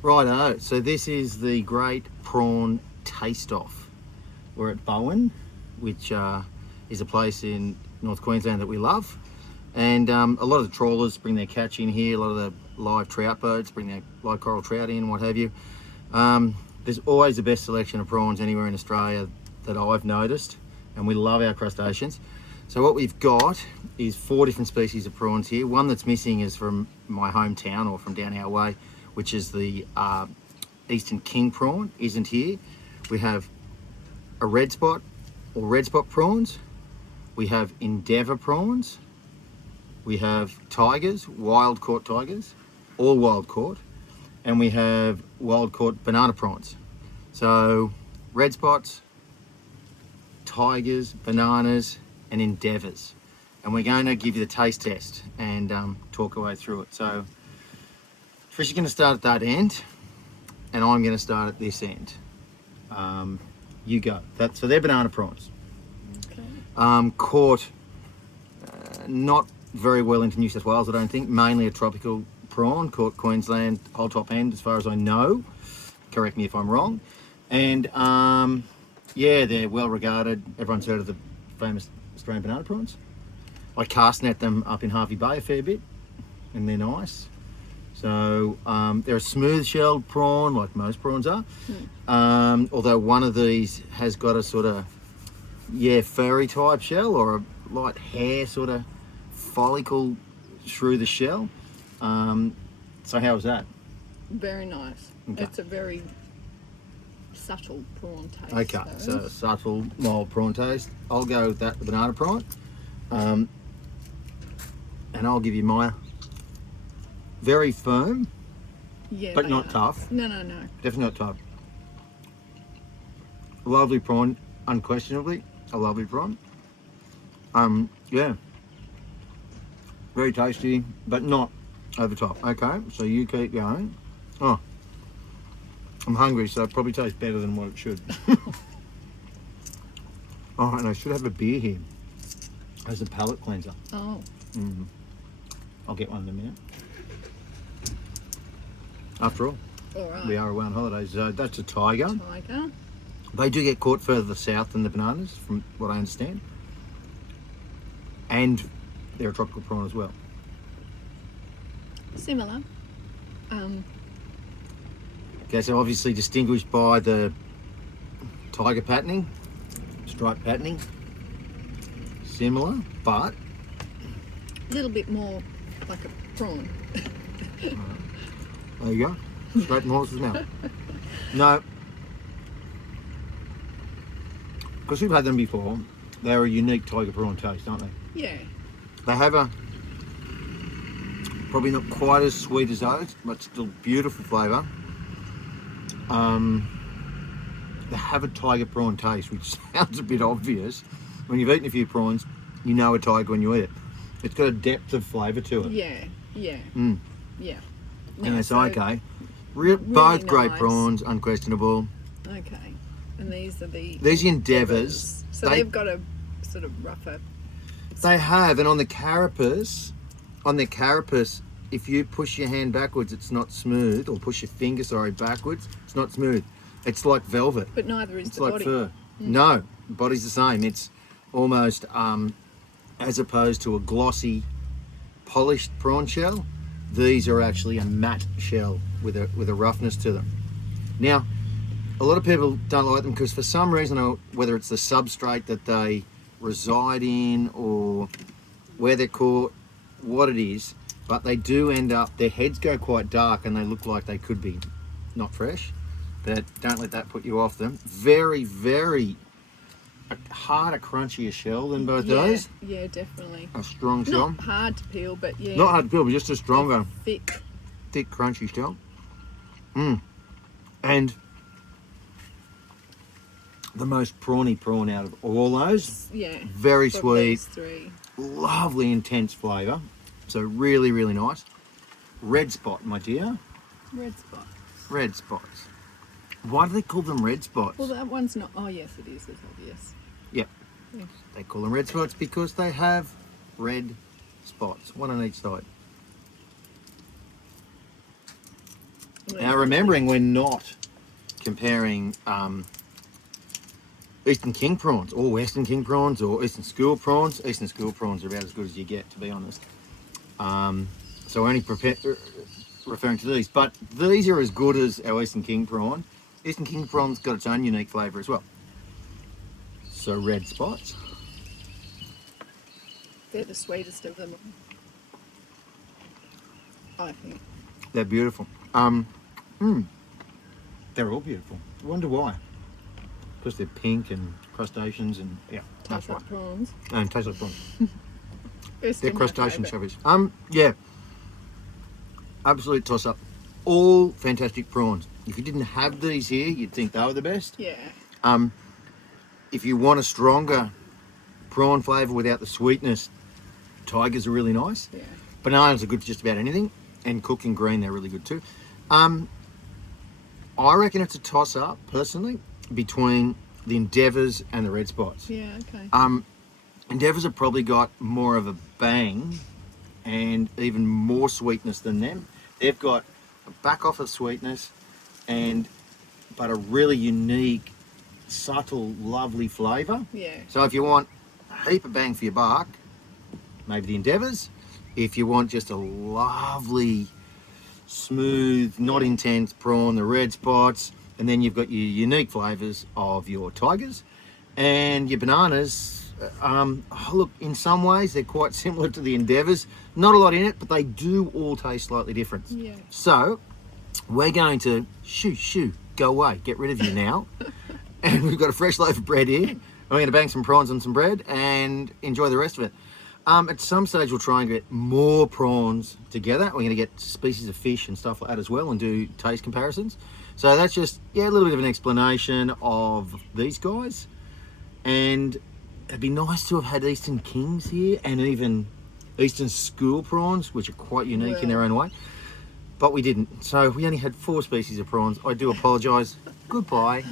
Righto, so this is the Great Prawn Taste-Off. We're at Bowen, which is a place in North Queensland that we love. And a lot of the trawlers bring their catch in here, a lot of the live trout boats bring their live coral trout in, what have you. There's always the best selection of prawns anywhere in Australia that I've noticed, and we love our crustaceans. So what we've got is 4 different species of prawns here. One that's missing is from my hometown, or from down our way, which is the Eastern King prawn, isn't here. We have a red spot or red spot prawns. We have endeavour prawns. We have tigers, wild caught tigers, all wild caught. And we have wild caught banana prawns. So red spots, tigers, bananas, and endeavours. And we're going to give you the taste test and talk our way through it. So Trish is going to start at that end, and I'm going to start at this end. You go. So they're banana prawns. Okay. Caught not very well into New South Wales, I don't think. Mainly a tropical prawn, caught Queensland, whole top end, as far as I know. Correct me if I'm wrong. And yeah, they're well regarded. Everyone's heard of the famous Australian banana prawns. I cast net them up in Harvey Bay a fair bit, and they're nice. So they're a smooth shelled prawn, like most prawns are. Although one of these has got a sort of, furry type shell, or a light hair sort of follicle through the shell. So how was that? Very nice. Okay. It's a very subtle prawn taste. Okay, so subtle, mild prawn taste. I'll go with that, the banana prawn. And I'll give you my very firm, yeah, but they not are. tough. No. Definitely not tough. Lovely prawn, unquestionably a lovely prawn. Yeah, very tasty, but not over top. Okay, so you keep going. Oh, I'm hungry, so it probably tastes better than what it should. Oh, and I should have a beer here as a palate cleanser. Oh. I'll get one in a minute. After all, All we right. are away on holidays. That's a tiger. Tiger. They do get caught further south than the bananas, from what I understand. And they're a tropical prawn as well. Similar. Okay, so obviously distinguished by the tiger patterning, stripe patterning. Similar, but A little bit more like a prawn. there you go. Straight in the horse's mouth. No. Because we've had them before, they're a unique tiger prawn taste, aren't they? Yeah. They have a, probably not quite as sweet as those, but still beautiful flavour. They have a tiger prawn taste, which sounds a bit obvious. When you've eaten a few prawns, you know a tiger when you eat it. It's got a depth of flavour to it. Yeah. Yeah. Yeah. And it's so- okay. Both great nice. prawns, unquestionable. Okay. And these are the These endeavours. So they've got a sort of rougher. They have, and on the carapace, if you push your hand backwards, it's not smooth, or push your finger, backwards, it's not smooth. It's like velvet. But neither is It's the like body. fur. No, the body's the same. It's almost, as opposed to a glossy, polished prawn shell, these are actually a matte shell with a roughness to them. Now, a lot of people don't like them because for some reason, whether it's the substrate that they reside in or where they're caught, what it is, but they do end up, their heads go quite dark and they look like they could be not fresh. But don't let that put you off them. Very, very harder, crunchier shell than both those. Yeah, definitely. A strong shell. Not hard to peel, but yeah. Not hard to peel, but just a stronger, Thick. thick, crunchy shell. And the most prawny prawn out of all those. Yeah. Very of sweet, these three. lovely, intense flavour. So really, really nice. Red spot, my dear. Red spot. Red spots. Why do they call them red spots? Well, that one's not. Oh, yes, it is. It's obvious. Yep. Yeah. They call them red spots because they have red spots, one on each side. Now, remembering we're not comparing Eastern King prawns or Western King prawns or Eastern School prawns. Eastern School prawns are about as good as you get, to be honest. So we're only referring to these, but these are as good as our Eastern King prawn. Eastern King prawn's got its own unique flavour as well. So red spots. They're the sweetest of them, I think. They're beautiful. They're all beautiful. I wonder why. Because they're pink and crustaceans and yeah. Taste like prawns. And taste like prawns. Best They're in my crustacean favourite. shellfish. Yeah. Absolute toss up. All fantastic prawns. If you didn't have these here, you'd think they were the best. Yeah. If you want a stronger prawn flavour without the sweetness, tigers are really nice. Yeah. Bananas are good for just about anything. And cooked in green, they're really good too. I reckon it's a toss up, personally, between the Endeavours and the red spots. Yeah, okay. Endeavours have probably got more of a bang and even more sweetness than them. They've got a back off of sweetness but a really unique, subtle, lovely flavour. Yeah. So if you want a heap of bang for your buck, maybe the Endeavours. If you want just a lovely, smooth, not intense prawn, the red spots, and then you've got your unique flavours of your tigers and your bananas. Look, in some ways they're quite similar to the Endeavours. Not a lot in it, but they do all taste slightly different. Yeah. So we're going to shoo, go away, get rid of you now. And we've got a fresh loaf of bread here. We're going to bang some prawns on some bread and enjoy the rest of it. At some stage we'll try and get more prawns together. We're going to get species of fish and stuff like that as well and do taste comparisons. So that's just, a little bit of an explanation of these guys. And it'd be nice to have had Eastern Kings here and even Eastern School prawns, which are quite unique in their own way. But we didn't. So we only had 4 species of prawns. I do apologise. Goodbye.